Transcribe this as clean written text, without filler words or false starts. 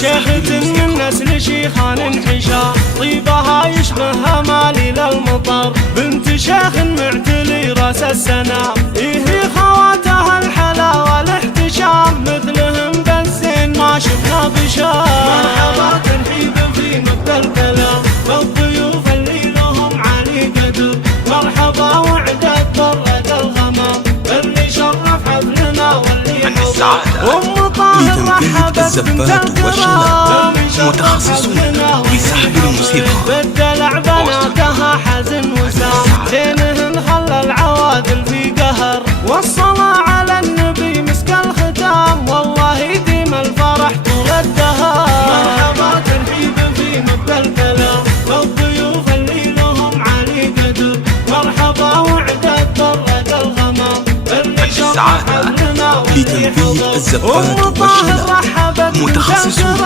شيخة من نسل شيخان انحشار، طيبها يشبهها مالي للمطر، بنت شيخ معتلي راس السنام، هي خواتها الحلا والاحتشام، مثلهم بالزين ما شفنا بشار. مرحبا ترحيب في مبدأ الكلام، بالضيوف اللي لهم علي قدر، مرحبا وعدد برد الغمام، اللي شرف حفلنا واللي حضر. ام طاهر رحبت بنت الكرام، متخصصون في سحب الموسيقى، بالدلع بناتها حزن وسام، زينهن خلى العوادل في قهر، والصلاة على النبي مسك الختام، والله يديم الفرح طول الدهر. مرحبا ترحيب في مبدأ الكلام، بالضيوف اللي لهم علي قدر، مرحبا وعدد برد الغمام، اللي شرف حفلنا واللي حضر. لتنفيذ الزفات والشلات، متخصصون